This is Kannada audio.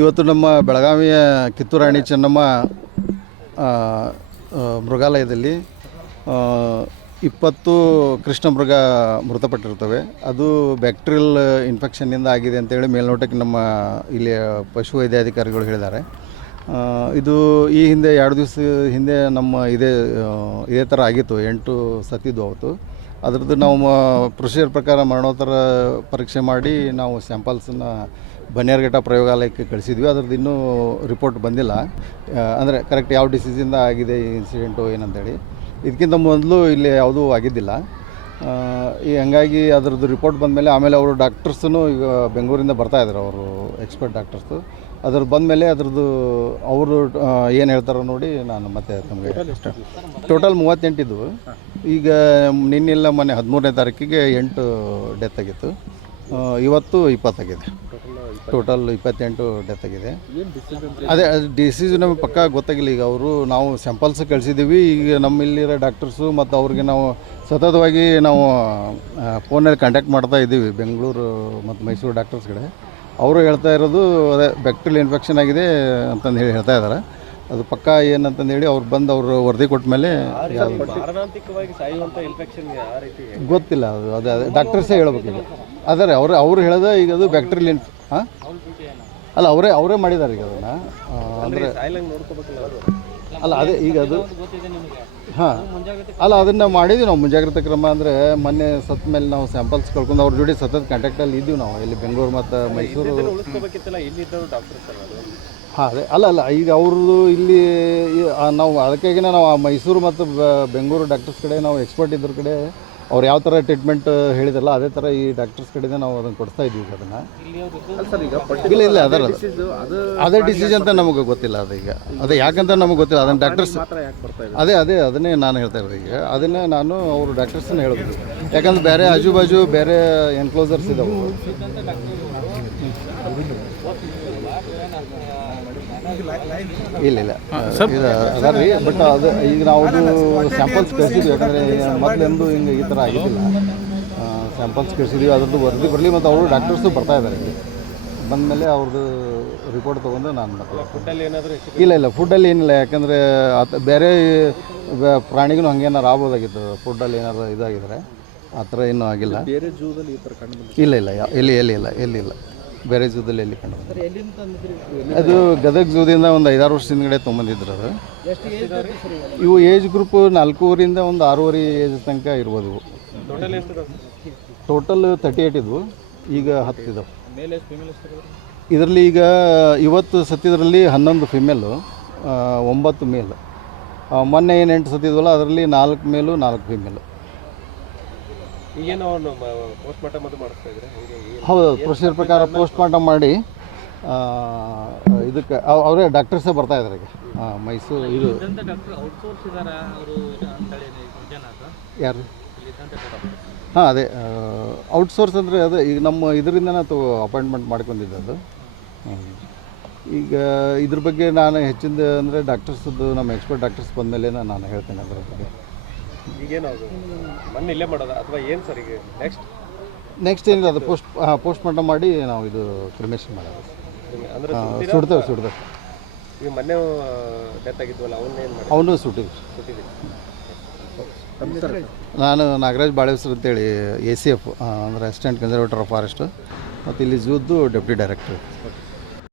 ಇವತ್ತು ನಮ್ಮ ಬೆಳಗಾವಿಯ ಕಿತ್ತೂರು ರಾಣಿ ಚೆನ್ನಮ್ಮ ಮೃಗಾಲಯದಲ್ಲಿ 20 ಕೃಷ್ಣ ಮೃಗ ಮೃತಪಟ್ಟಿರ್ತವೆ. ಅದು ಬ್ಯಾಕ್ಟೀರಿಯಲ್ ಇನ್ಫೆಕ್ಷನ್ನಿಂದ ಆಗಿದೆ ಅಂತೇಳಿ ಮೇಲ್ನೋಟಕ್ಕೆ ನಮ್ಮ ಇಲ್ಲಿ ಪಶು ವೈದ್ಯಾಧಿಕಾರಿಗಳು ಹೇಳಿದ್ದಾರೆ. ಇದು ಈ ಹಿಂದೆ 2 ದಿವಸ ಹಿಂದೆ ನಮ್ಮ ಇದೇ ಥರ ಆಗಿತ್ತು. 8 ಸತ್ತಿದ್ದು ಅವತ್ತು. ಅದರದ್ದು ನಾವು ಪ್ರೊಸೀಜರ್ ಪ್ರಕಾರ ಮರಣೋತ್ತರ ಪರೀಕ್ಷೆ ಮಾಡಿ ನಾವು ಸ್ಯಾಂಪಲ್ಸನ್ನು ಬನ್ನೇರುಘಟ್ಟ ಪ್ರಯೋಗಾಲಯಕ್ಕೆ ಕಳಿಸಿದ್ವಿ. ಅದ್ರದ್ದು ಇನ್ನೂ ರಿಪೋರ್ಟ್ ಬಂದಿಲ್ಲ. ಅಂದರೆ ಕರೆಕ್ಟ್ ಯಾವ ಡಿಸೀಸಿಂದ ಆಗಿದೆ ಈ ಇನ್ಸಿಡೆಂಟು ಏನಂತೇಳಿ. ಇದಕ್ಕಿಂತ ಮೊದಲು ಇಲ್ಲಿ ಯಾವುದೂ ಆಗಿದ್ದಿಲ್ಲ. ಹಂಗಾಗಿ ಅದರದ್ದು ರಿಪೋರ್ಟ್ ಬಂದಮೇಲೆ ಆಮೇಲೆ ಅವರು ಡಾಕ್ಟರ್ಸೂ ಈಗ ಬೆಂಗಳೂರಿಂದ ಬರ್ತಾಯಿದ್ದಾರೆ, ಅವರು ಎಕ್ಸ್ಪರ್ಟ್ ಡಾಕ್ಟರ್ಸು. ಅದ್ರದ್ದು ಬಂದಮೇಲೆ ಅದರದ್ದು ಅವರು ಏನು ಹೇಳ್ತಾರೋ ನೋಡಿ ನಾನು ಮತ್ತೆ ತಮಗೆ ಟೋಟಲ್ 38 ಇದ್ದವು. ಈಗ ನಿನ್ನೆಲ್ಲ ಮೊನ್ನೆ 13ನೇ ತಾರೀಕಿಗೆ 8 ಡೆತ್ ಆಗಿತ್ತು. ಇವತ್ತು 20 ಆಗಿದೆ. ಟೋಟಲ್ 28 ಡೆತ್ ಆಗಿದೆ. ಅದೇ ಡಿಸೀಸು ನಮಗೆ ಪಕ್ಕಾ ಗೊತ್ತಾಗಿಲ್ಲ. ಈಗ ನಾವು ಸ್ಯಾಂಪಲ್ಸ್ ಕಳಿಸಿದ್ದೀವಿ. ಈಗ ನಮ್ಮಲ್ಲಿರೋ ಡಾಕ್ಟರ್ಸು ಮತ್ತು ಅವ್ರಿಗೆ ನಾವು ಸತತವಾಗಿ ನಾವು ಫೋನಲ್ಲಿ ಕಾಂಟ್ಯಾಕ್ಟ್ ಮಾಡ್ತಾ ಇದ್ದೀವಿ, ಬೆಂಗಳೂರು ಮತ್ತು ಮೈಸೂರು ಡಾಕ್ಟರ್ಸ್ ಕಡೆ. ಅವರು ಹೇಳ್ತಾ ಇರೋದು ಅದೇ ಬ್ಯಾಕ್ಟೀರಿಯಲ್ ಇನ್ಫೆಕ್ಷನ್ ಆಗಿದೆ ಅಂತಂದು ಹೇಳ್ತಾ ಇದ್ದಾರೆ. ಅದು ಪಕ್ಕಾ ಏನಂತಂದೇಳಿ ಅವ್ರು ಬಂದು ಅವರು ವರದಿ ಕೊಟ್ಟ ಮೇಲೆ ಗೊತ್ತಿಲ್ಲ. ಅದು ಅದೇ ಡಾಕ್ಟರ್ಸೇ ಹೇಳ್ಬೇಕು. ಈಗ ಅದೇ ಅವರು ಹೇಳ್ದ ಈಗ ಅದು ಬ್ಯಾಕ್ಟೀರಿಯಲ್ ಅಲ್ಲ ಅವರೇ ಮಾಡಿದ್ದಾರೆ ಈಗ ಅದನ್ನು. ಅಂದರೆ ಅಲ್ಲ ಅದೇ ಈಗ ಅದು ಅಲ್ಲ ಅದನ್ನು ಮಾಡಿದ್ವಿ ನಾವು ಮುಂಜಾಗ್ರತಾ ಕ್ರಮ. ಅಂದರೆ ಮೊನ್ನೆ ಸತ್ತ ಮೇಲೆ ನಾವು ಸ್ಯಾಂಪಲ್ಸ್ ಕಳ್ಕೊಂಡು ಅವ್ರ ಜೋಡಿ ಸತತ ಕಾಂಟ್ಯಾಕ್ಟಲ್ಲಿ ಇದ್ದೀವಿ ನಾವು, ಇಲ್ಲಿ ಬೆಂಗಳೂರು ಮತ್ತು ಮೈಸೂರು. ಅದೇ ಅಲ್ಲ ಈಗ ಅವ್ರದ್ದು ಇಲ್ಲಿ ನಾವು ಅದಕ್ಕಾಗಿ ನಾವು ಮೈಸೂರು ಮತ್ತು ಬೆಂಗಳೂರು ಡಾಕ್ಟರ್ಸ್ ಕಡೆ ನಾವು ಎಕ್ಸ್ಪರ್ಟ್ ಇದ್ರ ಕಡೆ ಅವ್ರು ಯಾವ ಥರ ಟ್ರೀಟ್ಮೆಂಟ್ ಹೇಳಿದ್ರಲ್ಲ ಅದೇ ಥರ ಈ ಡಾಕ್ಟರ್ಸ್ ಕಡೆಯಿಂದ ನಾವು ಅದನ್ನು ಕೊಡಿಸ್ತಾ ಇದ್ದೀವಿ. ಅದನ್ನು ಇಲ್ಲ ಅದೇ ಡಿಸೀಸ್ ಅಂತ ನಮಗೆ ಗೊತ್ತಿಲ್ಲ. ಅದೇ ಯಾಕಂತ ನಮಗೆ ಗೊತ್ತಿಲ್ಲ. ಅದನ್ನು ಡಾಕ್ಟರ್ಸ್ ಅದನ್ನೇ ನಾನು ಹೇಳ್ತಾ ಇರೋದು. ಈಗ ಅದನ್ನೇ ನಾನು ಅವರು ಡಾಕ್ಟರ್ಸನ್ನ ಹೇಳೋದು. ಯಾಕಂದ್ರೆ ಬೇರೆ ಆಜು ಬಾಜು ಬೇರೆ ಎನ್ಕ್ಲೋಸರ್ಸ್ ಇದ್ದಾವೆ. ಇಲ್ಲ ಅದ ರೀ. ಬಟ್ ಅದು ಈಗ ನಾವು ಸ್ಯಾಂಪಲ್ಸ್ ಕಳಿಸಿದ್ವಿ. ಯಾಕಂದರೆ ಮೊದಲೆಂದು ಹಿಂಗೆ ಈ ಥರ ಆಗಿದ್ದಿಲ್ಲ. ಸ್ಯಾಂಪಲ್ಸ್ ಕಳಿಸಿದ್ವಿ, ಅದ್ರದ್ದು ವರದಿ ಬರಲಿ. ಮತ್ತು ಅವರು ಡಾಕ್ಟರ್ಸು ಬರ್ತಾಯಿದ್ದಾರೆ. ಇಲ್ಲಿ ಬಂದಮೇಲೆ ಅವ್ರದ್ದು ರಿಪೋರ್ಟ್ ತೊಗೊಂಡು ನಾನು ಇಲ್ಲ ಫುಡ್ಡಲ್ಲಿ ಏನಿಲ್ಲ. ಯಾಕಂದರೆ ಬೇರೆ ಪ್ರಾಣಿಗೂ ಹಂಗೇನಾರು ಆಗ್ಬೋದಾಗಿತ್ತು. ಫುಡ್ಡಲ್ಲಿ ಏನಾದ್ರು ಇದಾಗಿದ್ರೆ ಆ ಥರ ಏನೂ ಆಗಿಲ್ಲ. ಇಲ್ಲ ಬೇರೆ ಝೂದಲ್ಲಿ ಎಲ್ಲಿ ಕಂಡು ಅದು ಗದಗ ಝೂದಿಂದ ಒಂದು 5-6 ವರ್ಷ ಹಿಂದ್ಗಡೆ ತೊಗೊಂಬಂದಿದ್ರು. ಅದು ಇವು ಏಜ್ ಗ್ರೂಪ್ 4ರಿಂದ ಒಂದು 6 ಏಜ್ ತನಕ ಇರ್ಬೋದು. ಟೋಟಲ್ 38 ಇದ್ವು. ಈಗ 10 ಇದಾವೆ. ಇದರಲ್ಲಿ ಈಗ ಇವತ್ತು ಸತ್ತಿದ್ರಲ್ಲಿ 11 ಫಿಮೇಲು, 9 ಮೇಲ್. ಮೊನ್ನೆ ಏನು 8 ಸತ್ತಿದ್ವಲ್ಲ ಅದರಲ್ಲಿ 4 ಮೇಲು 4 ಫಿಮೇಲು. ಹೌದು, ಪ್ರೊಸೀಜರ್ ಪ್ರಕಾರ ಪೋಸ್ಟ್ ಮಾರ್ಟಮ್ ಮಾಡಿ ಇದಕ್ಕೆ ಅವರೇ ಡಾಕ್ಟರ್ಸೇ ಬರ್ತಾಯಿದ್ದಾರೆ. ಈಗ ಮೈಸೂರು ಇದು ಯಾರು ಅದೇ ಔಟ್ಸೋರ್ಸ್ ಅಂದರೆ ಅದೇ ಈಗ ನಮ್ಮ ಇದರಿಂದನೇ ಅಪಾಯಿಂಟ್ಮೆಂಟ್ ಮಾಡ್ಕೊಂಡಿದ್ದು. ಈಗ ಇದ್ರ ಬಗ್ಗೆ ನಾನು ಹೆಚ್ಚಿಂದ ಅಂದರೆ ಡಾಕ್ಟರ್ಸದ್ದು ನಮ್ಮ ಎಕ್ಸ್ಪರ್ಟ್ ಡಾಕ್ಟರ್ಸ್ ಬಂದಮೇಲೆ ನಾನು ಹೇಳ್ತೇನೆ ಅದರ ಬಗ್ಗೆ. ನೆಕ್ಸ್ಟ್ ಏನಿದೆ ಅದು ಪೋಸ್ಟ್ ಮಾರ್ಟಮ್ ಮಾಡಿ ನಾವು ಇದು ಕ್ರಿಮೇಷನ್ ಮಾಡೋದು. ಸುಡ್ತೇವೆ. ಅವನು ಸುಟ್ಟಿದ್ವಿ. ನಾನು ನಾಗರಾಜ್ ಬಾಳೆಸರು ಅಂತೇಳಿ ACF ಅಂದರೆ ಅಸಿಸ್ಟೆಂಟ್ ಕನ್ಸರ್ವೇಟರ್ ಆಫ್ ಫಾರೆಸ್ಟ್, ಮತ್ತು ಇಲ್ಲಿ ಝೂದ್ದು ಡೆಪ್ಯೂಟಿ ಡೈರೆಕ್ಟರ್.